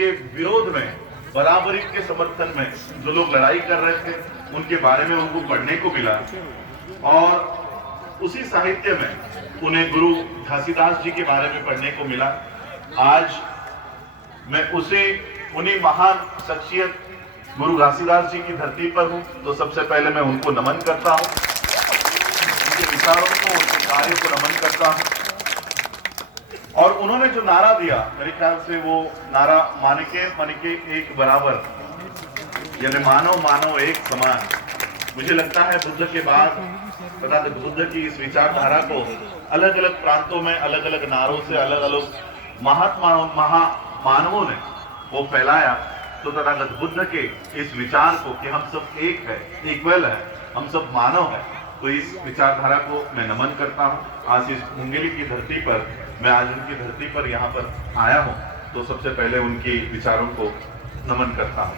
के विरोध में, बराबरी के समर्थन में जो लोग लड़ाई कर रहे थे, उनके बारे में उनको पढ़ने को मिला। और उसी साहित्य में उन्हें गुरु घासीदास जी के बारे में पढ़ने को मिला। आज मैं उन्हीं महान शख्सियत गुरु घासीदास जी की धरती पर हूं, तो सबसे पहले मैं उनको नमन करता हूं, उनके विचारों को, उनके कार्य को नमन करता हूं। और उन्होंने जो नारा दिया, मेरे ख्याल से वो नारा मानके मनके एक बराबर, यानी मानव मानव एक समान। मुझे लगता है बुद्ध के बाद तथा बुद्ध की इस विचारधारा को अलग अलग प्रांतों में अलग अलग नारों से अलग अलग महामानवों ने वो फैलाया, तो तथागत बुद्ध के इस विचार को कि हम सब एक है, इक्वल है, हम सब मानव है, तो इस विचारधारा को मैं नमन करता हूँ। आज इस मुंगेली की धरती पर, मैं आज उनकी धरती पर यहाँ पर आया हूँ, तो सबसे पहले उनके विचारों को नमन करता हूँ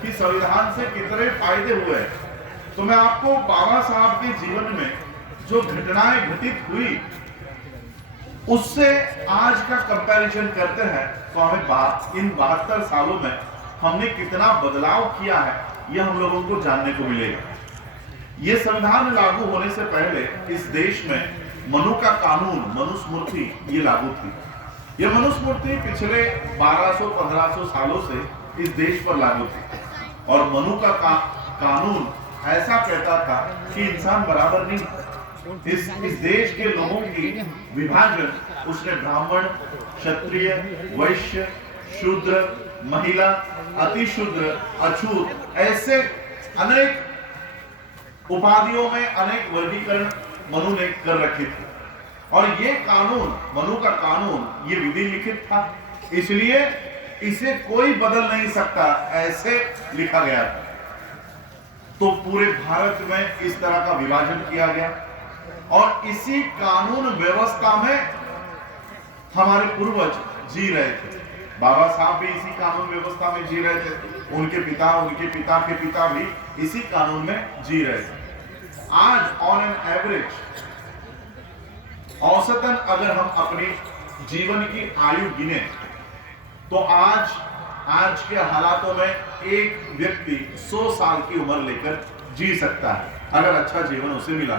कि संविधान से कितने फायदे हुए। तो मैं आपको बाबा साहब के जीवन में जो घटनाएं घटित हुई उससे आज का कंपैरिजन करते हैं, तो हमें इन 72 सालों में हमने कितना बदलाव किया है, यह हम लोगों को जानने को मिलेगा। ये संविधान लागू होने से पहले इस देश में मनु का कानून, मनुस्मृति, ये लागू थी। ये मनुस्मृति पिछले 1200-1500 सालों से इस देश पर लागू थी। और मनु का कानून ऐसा कहता था कि इंसान बराबर नहीं। इस देश के लोगों की विभाजन उसने ब्राह्मण, क्षत्रिय, वैश्य, शूद्र, महिला, अतिशूद्र, अछूत, ऐसे अनेक उपाधियों में अनेक वर्गीकरण मनु ने कर रखे थे। और ये कानून, मनु का कानून, ये विधि लिखित था, इसलिए इसे कोई बदल नहीं सकता, ऐसे लिखा गया था। तो पूरे भारत में इस तरह का विभाजन किया गया और इसी कानून व्यवस्था में हमारे पूर्वज जी रहे थे। बाबा साहब भी इसी कानून व्यवस्था में जी रहे थे, उनके पिता के पिता भी इसी कानून में जी रहे थे। आज ऑन एन एवरेज, औसतन अगर हम अपनी जीवन की आयु गिने, तो आज के हालातों में एक व्यक्ति 100 साल की उम्र लेकर जी सकता है, अगर अच्छा जीवन उसे मिला।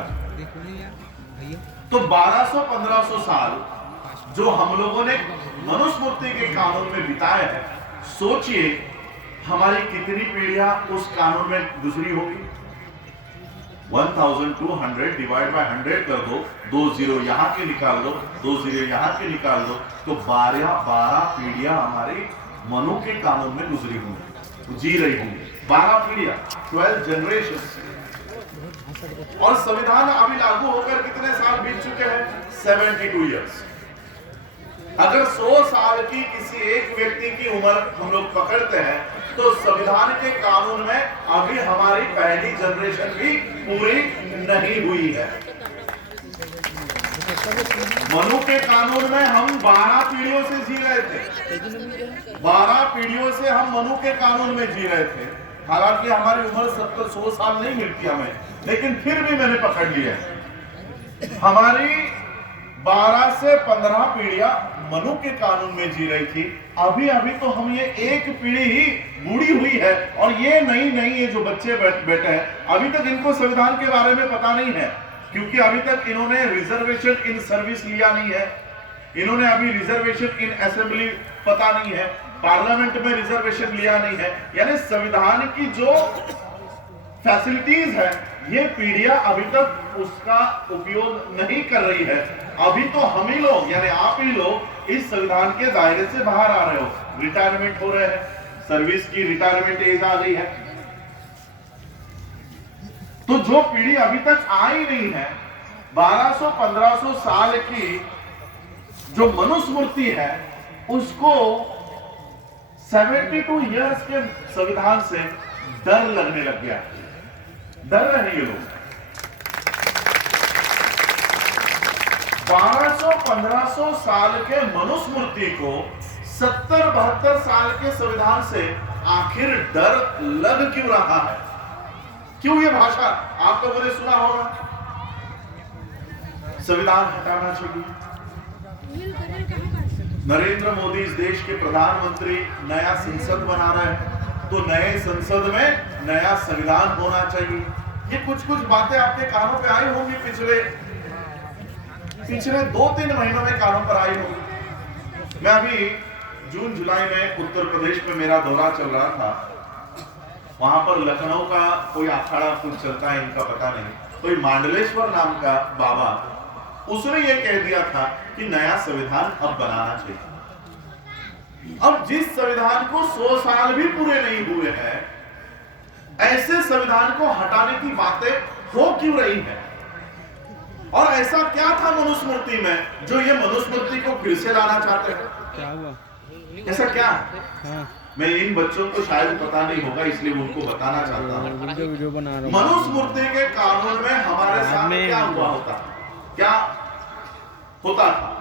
तो 1200-1500 साल जो हम लोगों ने मनुस्मृति के कानून में बिताए हैं, सोचिए हमारी कितनी पीढ़ियां उस कानून में गुजरी होगी। 1200 डिवाइड बाय 100 कर दो, 2 जीरो यहाँ के निकाल दो, 2 जीरो यहाँ के निकाल दो, तो 12 पीढ़ियां हमारी मनु के कानून में गुजरी होंगी, जी रही होंगी। 12 पीढ़ियां, 12 जनरेशन। और संविधान अभी लागू होकर कितने साल बीत चुके हैं? 72 ईयर्स। अगर 100 साल की किसी एक व्यक्ति की उम्र हम लोग पकड़ते हैं, तो संविधान के कानून में अभी हमारी पहली जनरेशन भी पूरी नहीं हुई है। मनु के कानून में हम 12 पीढ़ियों से जी रहे थे, 12 पीढ़ियों से हम मनु के कानून में जी रहे थे। हालांकि हमारी उम्र 70-100 साल नहीं मिलती हमें, लेकिन फिर भी मैंने पकड़ लिया। हमारी 12 से 15 पीढ़ियां मनु के कानून में जी रही थी। अभी तो हम ये एक पीढ़ी ही बूढ़ी हुई है, और ये नहीं, ये जो बच्चे बैठे हैं, अभी तक इनको संविधान के बारे में पता नहीं है, क्योंकि अभी तक इन्होंने रिजर्वेशन इन सर्विस लिया नहीं है, इन्होंने अभी रिजर्वेशन इन असेंबली पता नहीं है, पार्लियामेंट में रिजर्वेशन लिया नहीं है। यानी संविधान की जो फैसिलिटीज है, ये पीढ़ियां अभी तक उसका उपयोग नहीं कर रही है। अभी तो हम ही लोग, यानी आप ही लोग इस संविधान के दायरे से बाहर आ रहे हो, रिटायरमेंट हो रहे हैं, सर्विस की रिटायरमेंट एज आ गई है। तो जो पीढ़ी अभी तक आई नहीं है, 1200-1500 साल की जो मनुस्मृति है, उसको 72 इयर्स के संविधान से डर लगने लग गया। डर रहे ये लोग। 1200-1500 साल के मनुस्मृति को 70-72 साल के संविधान से आखिर डर लग क्यों रहा है? क्यों ये भाषा? आप तो मैंने सुना होगा, संविधान हटाना चाहिए, नरेंद्र मोदी इस देश के प्रधानमंत्री नया संसद बना रहे हैं, तो नए संसद में नया संविधान होना चाहिए। ये कुछ कुछ बातें आपके कानों पे आई होंगी, पिछले 2-3 महीनों में कानों पर आई होगी। मैं अभी जून जुलाई में उत्तर प्रदेश में मेरा दौरा चल रहा था, वहां पर लखनऊ का कोई अखाड़ा कुछ चलता है, इनका पता नहीं, कोई मांडलेश्वर नाम का बाबा, उसने ये कह दिया था कि नया संविधान अब बनाना चाहिए। अब जिस संविधान को 100 साल भी पूरे नहीं हुए हैं, ऐसे संविधान को हटाने की बातें हो क्यों रही है? और ऐसा क्या था मनुस्मृति में जो ये मनुस्मृति को फिर से लाना चाहते हैं? क्या हुआ? ऐसा क्या? हाँ। मैं इन बच्चों को शायद पता नहीं होगा, इसलिए उनको बताना चाहता हूँ। वीडियो बना रहा हूँ। मनुस्मृति के कानून में हमारे साथ क्या हुआ होता, क्या होता था?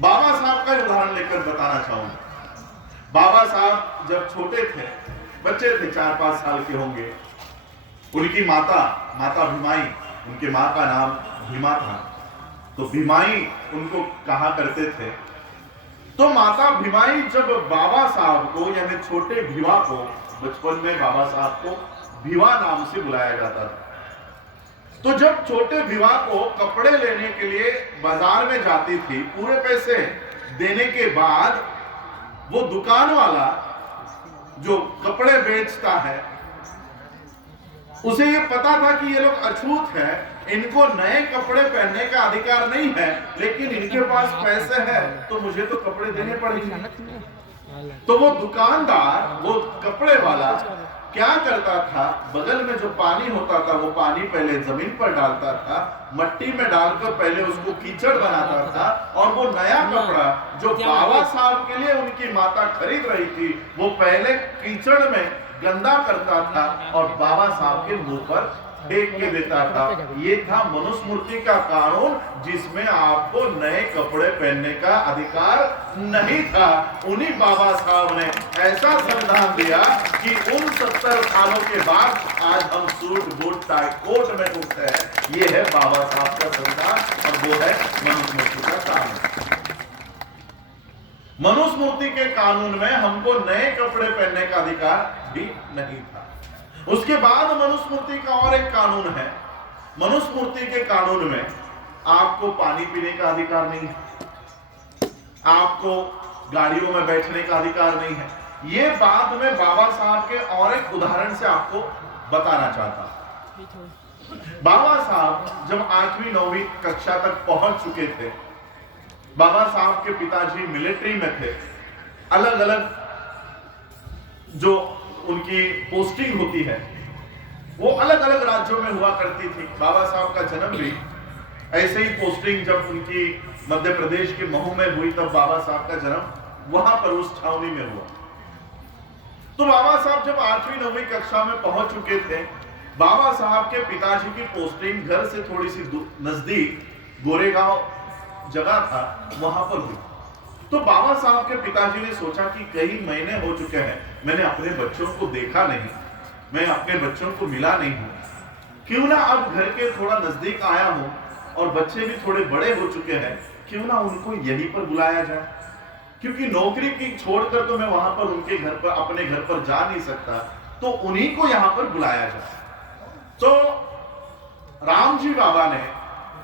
बाबा साहब का उदाहरण लेकर बताना चाहूंगा। बाबा साहब जब छोटे थे, बच्चे थे, 4-5 साल के होंगे, उनकी माता भीमाई, उनके माँ का नाम भीमा था, तो भीमाई उनको कहा करते थे। तो माता भीमाई जब बाबा साहब को, यानी छोटे भीमा को, बचपन में बाबा साहब को भीमा नाम से बुलाया जाता था, तो जब छोटे भीमा को कपड़े लेने के लिए बाजार में जाती थी, पूरे पैसे देने के बाद वो दुकान वाला जो कपड़े बेचता है, उसे ये पता था कि ये लोग अछूत है, इनको नए कपड़े पहनने का अधिकार नहीं है, लेकिन इनके पास पैसे हैं तो मुझे तो कपड़े देने पड़ेंगे। तो वो दुकानदार, वो कपड़े वाला क्या करता था, बगल में जो पानी होता था वो पानी पहले जमीन पर डालता था, मट्टी में डालकर पहले उसको कीचड़ बनाता था, और वो नया कपड़ा जो बाबा साहब के लिए उनकी माता खरीद रही थी, वो पहले कीचड़ में गंदा करता था और बाबा साहब के मुंह पर फेंक के देता था। ये था मनुस्मृति का कानून, जिसमें आपको नए कपड़े पहनने का अधिकार नहीं था। उन्हीं बाबा साहब ने ऐसा संविधान दिया कि उन 70 सालों के बाद आज हम सूट बूट टाई कोट में घूमते हैं। ये है बाबा साहब का संविधान, और वो है मनुस्मृति का कानून। मनुस्मृति के कानून में हमको नए कपड़े पहनने का अधिकार भी नहीं था। उसके बाद मनुस्मृति का और एक कानून है। मनुस्मृति के कानून में आपको पानी पीने का अधिकार नहीं है, आपको गाड़ियों में बैठने का अधिकार नहीं है। ये बात मैं बाबा साहब के और एक उदाहरण से आपको बताना चाहता हूं। बाबा साहब जब 8वीं 9वीं कक्षा तक पहुंच चुके थे, बाबा साहब के पिताजी मिलिट्री में थे, अलग अलग जो उनकी पोस्टिंग होती है वो अलग अलग राज्यों में हुआ करती थी। बाबा साहब का जन्म भी ऐसे ही पोस्टिंग जब उनकी मध्य प्रदेश के महू में हुई, तब बाबा साहब का जन्म वहां पर उस छावनी में हुआ। तो बाबा साहब जब 8वीं 9वीं कक्षा में पहुंच चुके थे, बाबा साहब के पिताजी की पोस्टिंग घर से थोड़ी सी नजदीक गोरेगांव जगह था, वहां पर हुई। तो बाबा साहब के पिताजी ने सोचा कि कई महीने हो चुके हैं, मैंने अपने बच्चों को देखा नहीं, मैं अपने बच्चों को मिला नहीं हूं, क्यों ना अब घर के थोड़ा नजदीक आया हूं और बच्चे भी थोड़े बड़े हो चुके हैं, क्यों ना उनको यहीं पर बुलाया जाए, क्योंकि नौकरी की छोड़कर तो मैं वहां पर उनके घर पर, अपने घर पर जा नहीं सकता, तो उन्हीं को यहां पर बुलाया जाए। तो राम जी बाबा ने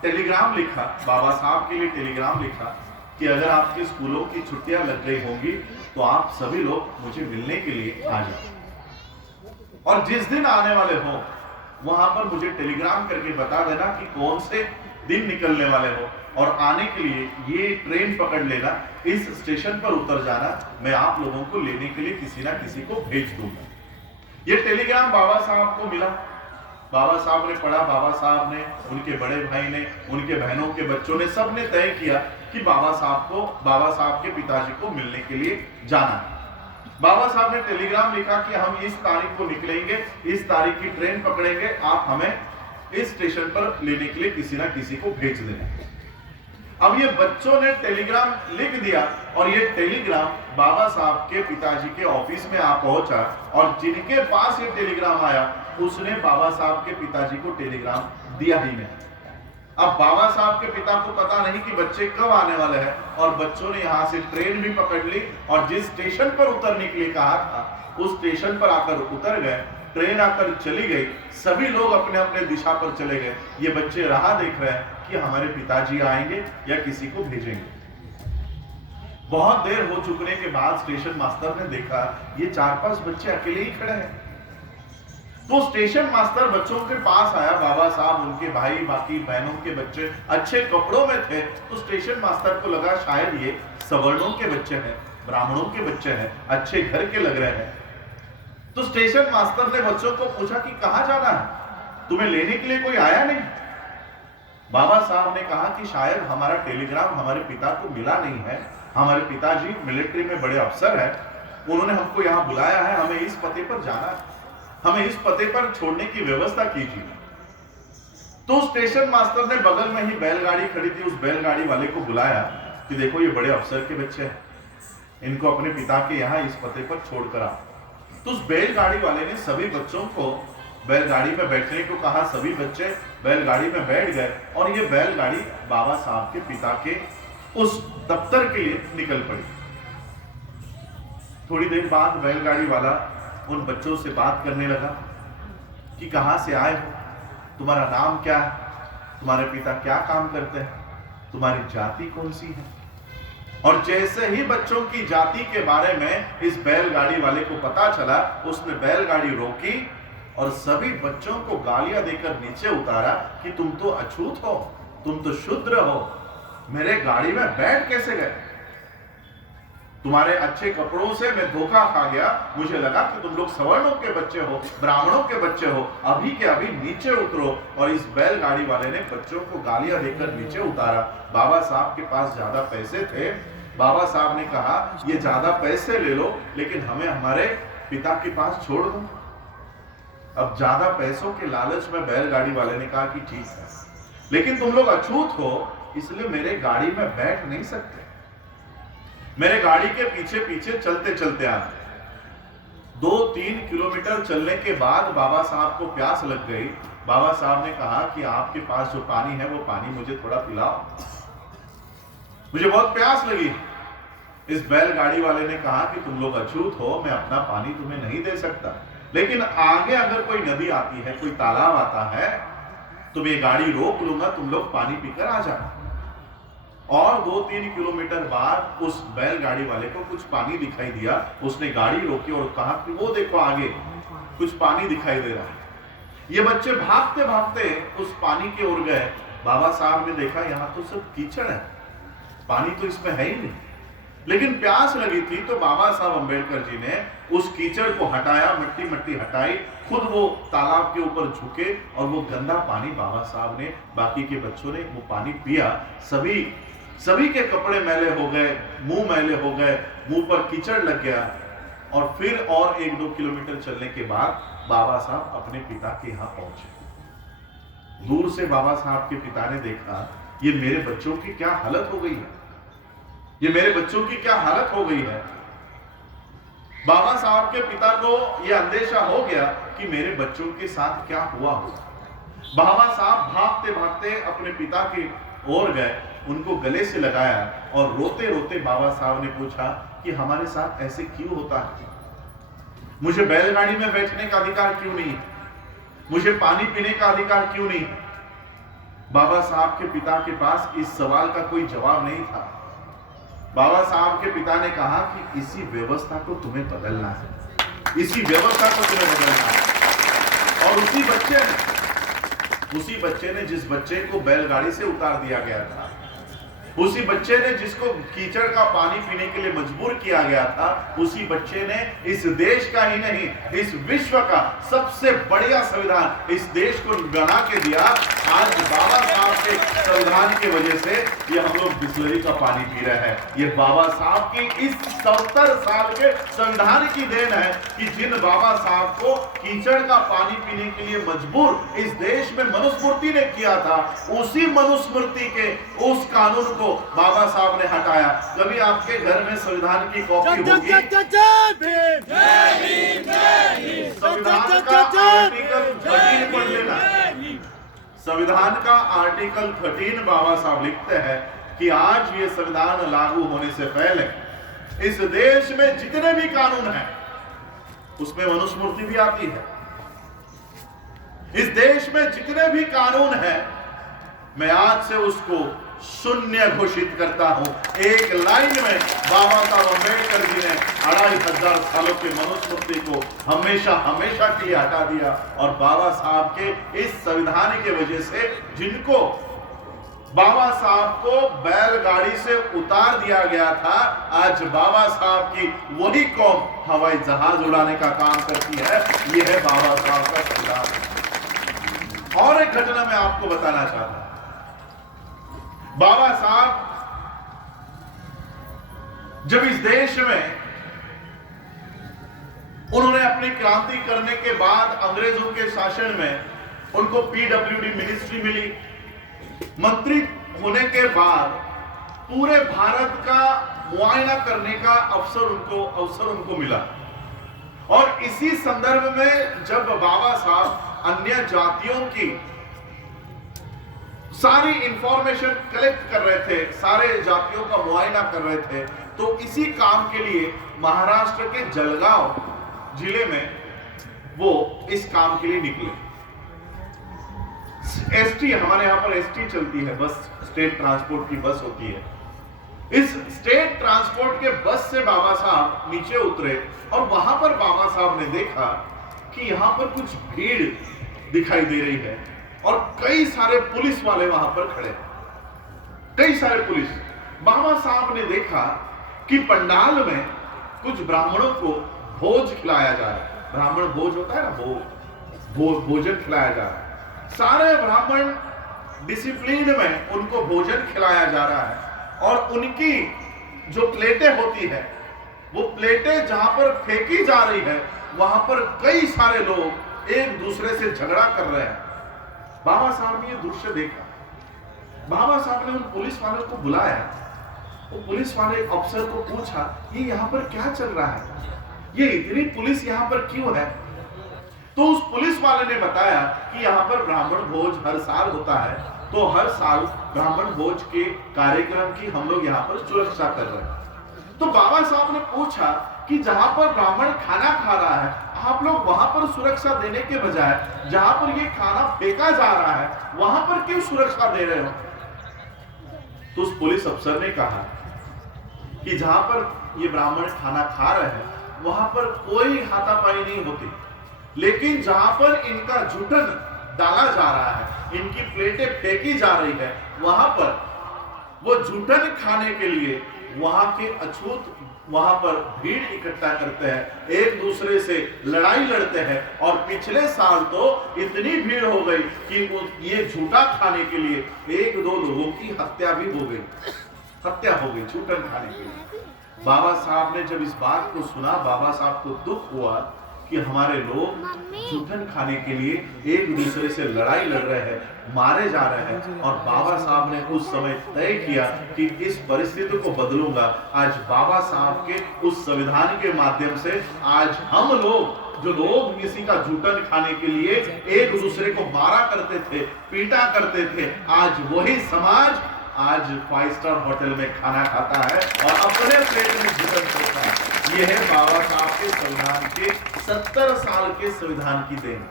टेलीग्राम लिखा, बाबा साहब के लिए टेलीग्राम लिखा कि अगर आपके स्कूलों की छुट्टियां लग गई होंगी तो आप सभी लोग मुझे मिलने के लिए आ जाए, और जिस दिन आने वाले हो वहां पर मुझे टेलीग्राम करके बता देना कि कौन से दिन निकलने वाले हो, और आने के लिए ये ट्रेन पकड़ लेना, इस स्टेशन पर उतर जाना, मैं आप लोगों को लेने के लिए किसी ना किसी को भेज दूंगा। ये टेलीग्राम बाबा साहब को मिला, बाबा साहब ने पढ़ा, बाबा साहब ने, उनके बड़े भाई ने, उनके बहनों के बच्चों ने, सबने तय किया कि बाबा साहब के पिताजी को मिलने के लिए जाना है। बाबा साहब ने टेलीग्राम लिखा कि हम इस तारीख को निकलेंगे, इस तारीख की ट्रेन पकड़ेंगे, आप हमें इस स्टेशन पर लेने के लिए किसी ना किसी को भेज देना। अब ये बच्चों ने टेलीग्राम लिख दिया, और ये टेलीग्राम बाबा साहब के पिताजी के ऑफिस में आ पहुंचा, और जिनके पास ये टेलीग्राम आया उसने बाबा साहब के पिताजी को टेलीग्राम दिया ही नहीं। अब बाबा साहब के पिता को पता नहीं कि बच्चे कब आने वाले हैं, और बच्चों ने यहां से ट्रेन भी पकड़ ली और जिस स्टेशन पर उतरने के लिए कहा था उस स्टेशन पर आकर उतर गए। ट्रेन आकर चली गई, सभी लोग अपने अपने दिशा पर चले गए। ये बच्चे राह देख रहे हैं कि हमारे पिताजी आएंगे या किसी को भेजेंगे। बहुत देर हो चुकने के बाद स्टेशन मास्टर ने देखा ये 4-5 बच्चे अकेले ही खड़े हैं। तो स्टेशन मास्टर बच्चों के पास आया, बाबा साहब, उनके भाई, बाकी बहनों के बच्चे अच्छे कपड़ों में थे। तो स्टेशन मास्टर को लगा शायद ये सवर्णों के बच्चे हैं, ब्राह्मणों के बच्चे हैं, अच्छे घर के लग रहे हैं। तो स्टेशन मास्टर ने बच्चों को पूछा कि कहां जाना है, तुम्हें लेने के लिए कोई आया नहीं? बाबा साहब ने कहा कि शायद हमारा टेलीग्राम हमारे पिता को मिला नहीं है, हमारे पिताजी मिलिट्री में बड़े अफसर हैं, उन्होंने हमको यहाँ बुलाया है, हमें इस पते पर जाना है, हमें इस पते पर छोड़ने की व्यवस्था कीजिए। तो स्टेशन मास्टर ने बगल में ही बैलगाड़ी खड़ी थी, उस बैलगाड़ी वाले को बुलाया कि देखो ये बड़े अफसर के बच्चे हैं, इनको अपने पिता के यहाँ इस पते पर छोड़कर आओ। तो उस बैलगाड़ी वाले ने सभी बच्चों को बैलगाड़ी में बैठने को कहा, सभी बच्चे बैलगाड़ी में बैठ गए और ये बैलगाड़ी बाबा साहब के पिता के उस दफ्तर के लिए निकल पड़ी। थोड़ी देर बाद बैलगाड़ी वाला उन बच्चों से बात करने लगा कि कहां से आए हो, तुम्हारा नाम क्या है, तुम्हारे पिता क्या काम करते हैं, तुम्हारी जाति कौन सी है। और जैसे ही बच्चों की जाति के बारे में इस बैलगाड़ी वाले को पता चला, उसने बैलगाड़ी रोकी और सभी बच्चों को गालियां देकर नीचे उतारा कि तुम तो अछूत हो, तुम तो शूद्र हो, मेरे गाड़ी में बैठ कैसे गए, तुम्हारे अच्छे कपड़ों से मैं धोखा खा गया, मुझे लगा कि तुम लोग सवर्णों के बच्चे हो, ब्राह्मणों के बच्चे हो, अभी के अभी नीचे उतरो। और इस बैलगाड़ी वाले ने बच्चों को गालियां देकर नीचे उतारा। बाबा साहब के पास ज्यादा पैसे थे, बाबा साहब ने कहा ये ज्यादा पैसे ले लो लेकिन हमें हमारे पिता के पास छोड़ दो। अब ज्यादा पैसों के लालच में बैलगाड़ी वाले ने कहा कि ठीक है, लेकिन तुम लोग अछूत हो इसलिए मेरे गाड़ी में बैठ नहीं सकते, मेरे गाड़ी के पीछे पीछे चलते चलते आना। 2-3 किलोमीटर चलने के बाद बाबा साहब को प्यास लग गई। बाबा साहब ने कहा कि आपके पास जो पानी है वो पानी मुझे थोड़ा पिलाओ, मुझे बहुत प्यास लगी। इस बैलगाड़ी वाले ने कहा कि तुम लोग अछूत हो, मैं अपना पानी तुम्हें नहीं दे सकता, लेकिन आगे अगर कोई नदी आती है, कोई तालाब आता है तो मैं गाड़ी रोक लूंगा, तुम लोग पानी पीकर आ जाना। और 2-3 किलोमीटर बाद उस बैलगाड़ी वाले को कुछ पानी दिखाई दिया, उसने गाड़ी रोकी और कहा कि वो देखो आगे कुछ पानी दिखाई दे रहा है। ये बच्चे भागते भागते उस पानी की ओर गए। बाबा साहब ने देखा यहाँ तो सब कीचड़ है, पानी तो इसमें है ही नहीं, लेकिन प्यास लगी थी तो बाबा साहब अंबेडकर जी ने उस कीचड़ को हटाया, मिट्टी मिट्टी हटाई, खुद वो तालाब के ऊपर झुके और वो गंदा पानी बाबा साहब ने, बाकी के बच्चों ने वो पानी पिया। सभी के कपड़े मैले हो गए, मुंह मैले हो गए, मुंह पर कीचड़ लग गया। और फिर और 1-2 किलोमीटर चलने के बाद बाबा साहब अपने पिता के यहाँ पहुंचे। दूर से बाबा साहब के पिता ने देखा ये मेरे बच्चों की क्या हालत हो गई है, ये मेरे बच्चों की क्या हालत हो गई है। बाबा साहब के पिता को यह अंदेशा हो गया कि मेरे बच्चों के साथ क्या हुआ होगा। बाबा साहब भागते भागते अपने पिता की ओर गए, उनको गले से लगाया और रोते रोते बाबा साहब ने पूछा कि हमारे साथ ऐसे क्यों होता है, मुझे बैलगाड़ी में बैठने का अधिकार क्यों नहीं है, मुझे पानी पीने का अधिकार क्यों नहीं है। बाबा साहब के पिता के पास इस सवाल का कोई जवाब नहीं था। बाबा साहब के पिता ने कहा कि इसी व्यवस्था को तुम्हें बदलना है, इसी व्यवस्था को तुम्हें बदलना है। और उसी बच्चे ने जिस बच्चे को बैलगाड़ी से उतार दिया गया था, उसी बच्चे ने जिसको कीचड़ का पानी पीने के लिए मजबूर किया गया था, उसी बच्चे ने इस देश का ही नहीं इस विश्व का सबसे बढ़िया संविधान इस देश को बना के दिया। आज बाबा साहब के संविधान की वजह से ये हम लोग बिस्लरी का पानी पी रहे हैं। ये बाबा साहब की इस 70 साल के संविधान की देन है कि जिन बाबा साहब को कीचड़ का पानी पीने के लिए मजबूर इस देश में मनुस्मृति ने किया था, उसी मनुस्मृति के उस कानून को बाबा साहब ने हटाया। कभी आपके घर में संविधान की कॉपी होगी, संविधान का आर्टिकल पढ़ लेना, संविधान का आर्टिकल 13 बाबा साहब लिखते हैं कि आज ये संविधान लागू होने से पहले इस देश में जितने भी कानून हैं उसमें मनुस्मृति भी आती है। इस देश में जितने भी कानून हैं मैं आज से उसको शून्य घोषित करता हूं। एक लाइन में बाबा साहब अम्बेडकर जी ने 2500 सालों के मनुस्मृति को हमेशा हमेशा के लिए हटा दिया और बाबा साहब के इस संविधान के वजह से जिनको बाबा साहब को बैलगाड़ी से उतार दिया गया था, आज बाबा साहब की वही कौम हवाई जहाज उड़ाने का काम करती है। यह है बाबा साहब का संविधान। और एक घटना मैं आपको बताना चाहता हूं। बाबा साहब जब इस देश में उन्होंने अपनी क्रांति करने के बाद अंग्रेजों के शासन में उनको पीडब्ल्यूडी मिनिस्ट्री मिली। मंत्री होने के बाद पूरे भारत का मुआयना करने का अवसर उनको मिला। और इसी संदर्भ में जब बाबा साहब अन्य जातियों की सारी इंफॉर्मेशन कलेक्ट कर रहे थे, सारे जातियों का मुआयना कर रहे थे, तो इसी काम के लिए महाराष्ट्र के जलगांव जिले में वो इस काम के लिए निकले। एसटी, हमारे यहां पर एसटी चलती है, बस स्टेट ट्रांसपोर्ट की बस होती है। इस स्टेट ट्रांसपोर्ट के बस से बाबा साहब नीचे उतरे और वहां पर बाबा साहब ने देखा कि यहां पर कुछ भीड़ दिखाई दे रही है और कई सारे पुलिस वाले वहां पर खड़े हैं, कई सारे पुलिस। बाबा साहब ने देखा कि पंडाल में कुछ ब्राह्मणों को भोज खिलाया जा रहा है। ब्राह्मण भोज होता है ना, भोजन खिलाया जा रहा है। सारे ब्राह्मण डिसिप्लिन में उनको भोजन खिलाया जा रहा है और उनकी जो प्लेटें होती है, वो प्लेटें जहां पर फेंकी जा रही है वहां पर कई सारे लोग एक दूसरे से झगड़ा कर रहे हैं। बाबा साहब ने ये दृश्य देखा। बाबा साहब ने उन पुलिस वालों को बुलाया। वो पुलिस वाले अफसर को पूछा, ये यहाँ पर क्या चल रहा है, ये इतनी पुलिस यहाँ पर क्यों है? तो उस पुलिस वाले ने बताया कि यहाँ पर ब्राह्मण भोज हर साल होता है, तो हर साल ब्राह्मण भोज के कार्यक्रम की हम लोग यहाँ पर सुरक्षा कर रहे हैं। तो बाबा साहब ने पूछा कि जहां पर ब्राह्मण खाना खा रहा है, आप लोग वहां पर सुरक्षा देने के बजाय जहां पर ये खाना फेंका जा रहा है वहां पर क्यों सुरक्षा दे रहे हो? तो उस पुलिस अफसर ने कहा कि जहां पर ये ब्राह्मण खाना खा रहे हैं वहां पर कोई हाथापाई नहीं होती, लेकिन जहां पर इनका जूठन डाला जा रहा है, इनकी प्लेटें फेंकी जा रही है, वहां पर वो जूठन खाने के लिए वहां के अछूत वहां पर भीड़ इकट्ठा करते हैं, एक दूसरे से लड़ाई लड़ते हैं। और पिछले साल तो इतनी भीड़ हो गई कि ये झूठा खाने के लिए 1-2 लोगों की हत्या भी हो गई, झूठन खाने के लिए। बाबा साहब ने जब इस बात को सुना, बाबा साहब को दुख हुआ कि हमारे लोग झूठन खाने के लिए एक दूसरे से लड़ाई लड़ रहे हैं, मारे जा रहे हैं। और बाबा साहब ने उस समय तय किया कि इस परिस्थिति को बदलूंगा। आज बाबा साहब के उस संविधान के माध्यम से आज हम लोग जो लोग किसी का झूठन खाने के लिए एक दूसरे को मारा करते थे, पीटा करते थे, आज वही समाज आज 5 स्टार होटल में खाना खाता है और अपने प्लेट में झूठन खाता है। यह है बाबा साहब के संविधान के 70 साल के संविधान की देन।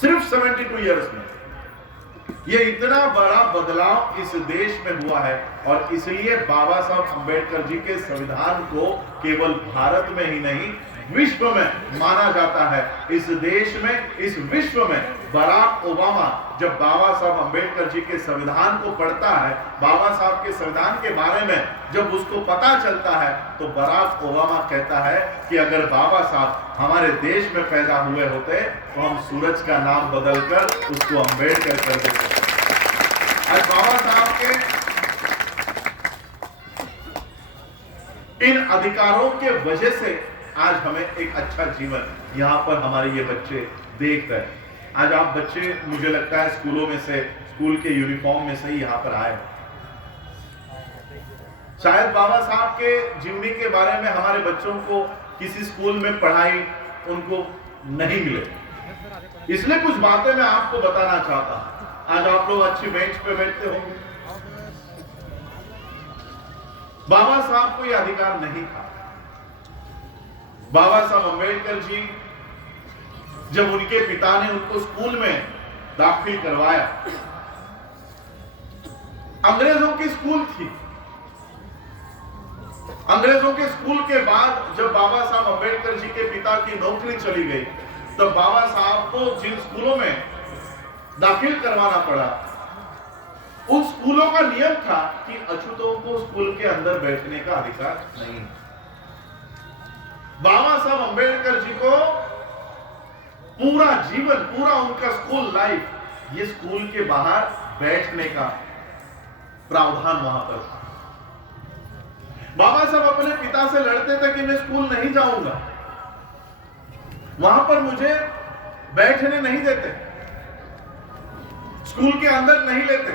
सिर्फ 72 इयर्स में ये इतना बड़ा बदलाव इस देश में हुआ है। और इसलिए बाबा साहब अंबेडकर जी के संविधान को केवल भारत में ही नहीं विश्व में माना जाता है। इस देश में, इस विश्व में बराक ओबामा जब बाबा साहब अंबेडकर जी के संविधान को पढ़ता है, बाबा साहब के संविधान के बारे में जब उसको पता चलता है, तो बराक ओबामा कहता है कि अगर बाबा साहब हमारे देश में पैदा हुए होते तो हम सूरज का नाम बदलकर उसको अंबेडकर कर देते। आज बाबा साहब के इन अधिकारों के वजह से आज हमें एक अच्छा जीवन यहाँ पर हमारे ये बच्चे देख रहे हैं। आज आप बच्चे, मुझे लगता है स्कूलों में से, स्कूल के यूनिफॉर्म में से ही यहाँ पर आए। शायद बाबा साहब के जीवनी के बारे में हमारे बच्चों को किसी स्कूल में पढ़ाई उनको नहीं मिले। इसलिए कुछ बातें मैं आपको बताना चाहता हूं। आज आप लोग अच्छी बेंच पे बैठते होंगे। बाबा साहब को यह अधिकार नहीं था। बाबा साहब अंबेडकर जी, जब उनके पिता ने उनको स्कूल में दाखिल करवाया, अंग्रेजों की स्कूल थी। अंग्रेजों के स्कूल के बाद जब बाबा साहब अंबेडकर जी के पिता की नौकरी चली गई, तब बाबा साहब को जिन स्कूलों में दाखिल करवाना पड़ा, उन स्कूलों का नियम था कि अछूतों को स्कूल के अंदर बैठने का अधिकार नहीं। बाबा साहब अंबेडकर जी को पूरा जीवन, पूरा उनका स्कूल लाइफ, ये स्कूल के बाहर बैठने का प्रावधान वहां पर था। बाबा साहब अपने पिता से लड़ते थे कि मैं स्कूल नहीं जाऊंगा, वहां पर मुझे बैठने नहीं देते, स्कूल के अंदर नहीं लेते,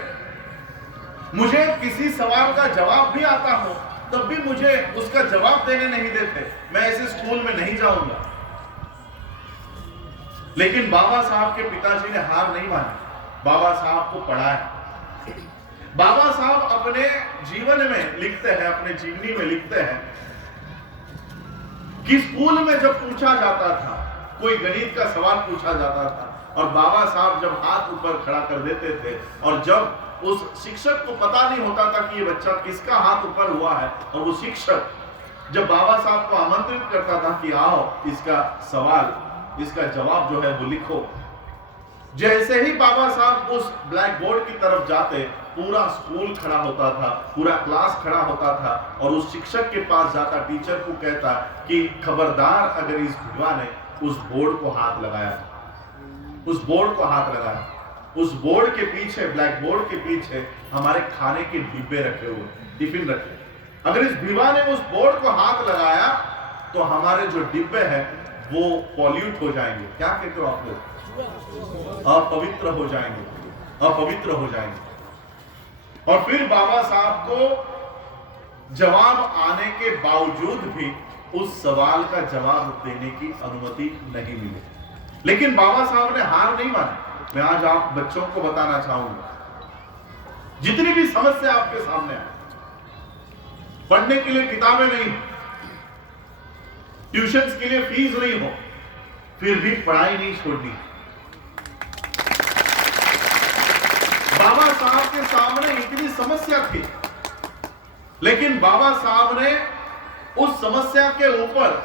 मुझे किसी सवाल का जवाब भी आता हो तब भी मुझे उसका जवाब देने नहीं देते, मैं ऐसे स्कूल में नहीं जाऊंगा। लेकिन बाबा साहब के पिताजी ने हार नहीं मानी, बाबा साहब को पढ़ाया। बाबा साहब अपने जीवन में लिखते हैं, अपने जीवनी में लिखते हैं कि स्कूल में जब पूछा जाता था, कोई गणित का सवाल पूछा जाता था, और बाबा साहब जब हाथ ऊपर खड़ा कर देते थे, और जब उस शिक्षक को पता नहीं होता था कि ये बच्चा किसका हाथ ऊपर हुआ है, और वो शिक्षक जब बाबा साहब को आमंत्रित करता था कि आओ इसका सवाल, इसका जवाब जो है वो लिखो, जैसे ही बाबा साहब उस ब्लैक बोर्ड की तरफ जाते, पूरा स्कूल खड़ा होता था, पूरा क्लास खड़ा होता था, और उस शिक्षक के पास जाता, टीचर को कहता कि खबरदार अगर इस भिवा ने उस बोर्ड को हाथ लगाया, उस बोर्ड को हाथ लगाया। उस बोर्ड के पीछे, ब्लैक बोर्ड के पीछे हमारे खाने के डिब्बे रखे हुए, टिफिन रखे, अगर इस भिवा ने उस बोर्ड को हाथ लगाया तो हमारे जो डिब्बे हैं वो पॉल्यूट हो जाएंगे, क्या कहते हो आप लोग, अपवित्र हो जाएंगे, अपवित्र हो जाएंगे। और फिर बाबा साहब को जवाब आने के बावजूद भी उस सवाल का जवाब देने की अनुमति नहीं मिली, लेकिन बाबा साहब ने हार नहीं मानी। मैं आज आप बच्चों को बताना चाहूंगा, जितनी भी समस्या आपके सामने है, पढ़ने के लिए किताबें नहीं हो, ट्यूशंस के लिए फीस नहीं हो, फिर भी पढ़ाई नहीं छोड़नी। बाबा साहब के सामने इतनी समस्या थी, लेकिन बाबा साहब ने उस समस्या के ऊपर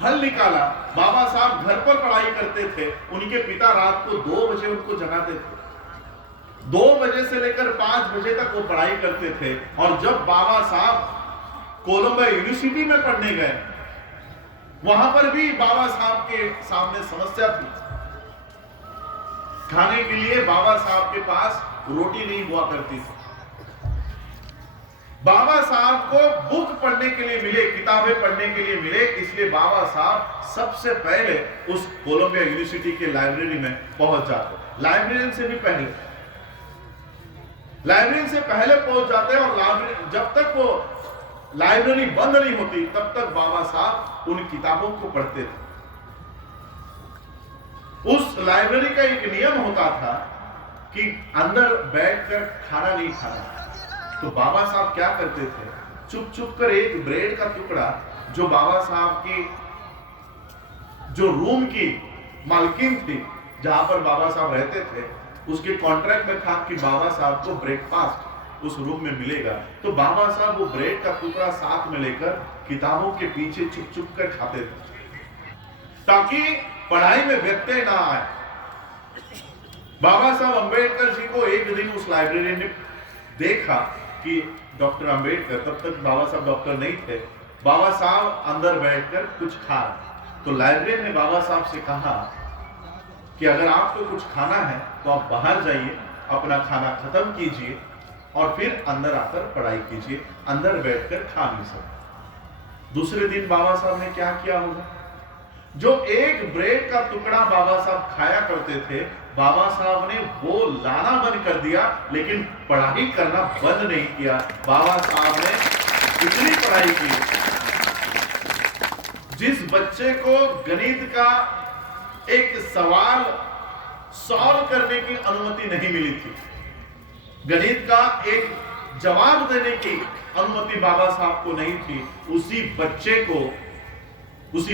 हल निकाला। बाबा साहब घर पर पढ़ाई करते थे, उनके पिता रात को 2 बजे उनको जगाते थे, 2 बजे से लेकर 5 बजे तक वो पढ़ाई करते थे। और जब बाबा साहब कोलंबिया यूनिवर्सिटी में पढ़ने गए, वहां पर भी बाबा साहब के सामने समस्या थी। खाने के लिए बाबा साहब के पास रोटी नहीं हुआ करती थी। बाबा साहब को बुक पढ़ने के लिए मिले, किताबें पढ़ने के लिए मिले, इसलिए बाबा साहब सबसे पहले उस कोलंबिया यूनिवर्सिटी के लाइब्रेरी में पहुंच जाते। लाइब्रेरियन से भी पहले, लाइब्रेरी से पहले पहुंच जाते, और जब तक वो लाइब्रेरी बंद नहीं होती तब तक बाबा साहब उन किताबों को पढ़ते थे। उस लाइब्रेरी का एक नियम होता था कि अंदर बैठकर खाना नहीं खाना। तो बाबा साहब क्या करते थे, चुप चुप कर एक ब्रेड का टुकड़ा, जो बाबा साहब की जो रूम की मालकिन थी, जहां पर बाबा साहब रहते थे, उसके कॉन्ट्रैक्ट में था कि बाबा साहब को ब्रेकफास्ट उस रूम में मिलेगा। तो बाबा साहब वो ब्रेड का टुकड़ा साथ में लेकर किताबों के पीछे चुप चुप कर खाते थे, ताकि पढ़ाई में व्यत्यय ना आए। बाबा साहब अंबेडकर जी को एक दिन उस लाइब्रेरी ने देखा कि डॉक्टर अंबेडकर, तब तक बाबा साहब डॉक्टर नहीं थे, बाबा साहब अंदर बैठकर कुछ खा रहे। तो लाइब्रेरियन ने बाबा साहब से कहा कि अगर आपको कुछ खाना है तो आप बाहर जाइए, अपना खाना खत्म कीजिए और फिर अंदर आकर पढ़ाई कीजिए, अंदर बैठकर खा नहीं सकते। दूसरे दिन बाबा साहब ने क्या किया होगा, जो एक ब्रेड का टुकड़ा बाबा साहब खाया करते थे, बाबा साहब ने वो लाना बंद कर दिया, लेकिन पढ़ाई करना बंद नहीं किया। बाबा साहब ने इतनी पढ़ाई की, जिस बच्चे को गणित का एक सवाल सॉल्व करने की अनुमति नहीं मिली थी। गणित का एक जवाब देने की अनुमति बाबा साहब को नहीं थी। उसी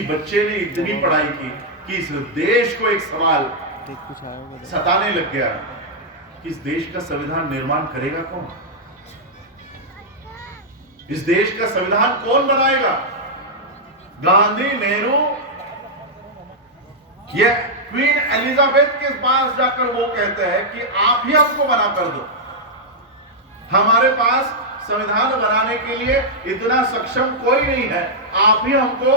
बच्चे ने इतनी पढ़ाई की कि इस देश को एक सवाल सताने लग गया कि इस देश का संविधान निर्माण करेगा कौन? इस देश का संविधान कौन बनाएगा? गांधी, नेहरू, ये क्वीन एलिजाबेथ के पास जाकर वो कहते हैं कि आप ही हमको बना कर दो, हमारे पास संविधान बनाने के लिए इतना सक्षम कोई नहीं है, आप ही हमको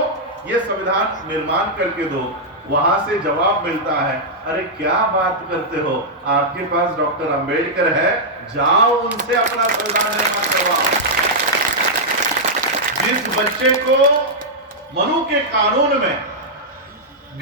ये संविधान निर्माण करके दो। वहां से जवाब मिलता है, अरे क्या बात करते हो, आपके पास डॉक्टर अंबेडकर है, जाओ उनसे अपना संविधान निर्माण करवाओ। जिस बच्चे को मनु के कानून में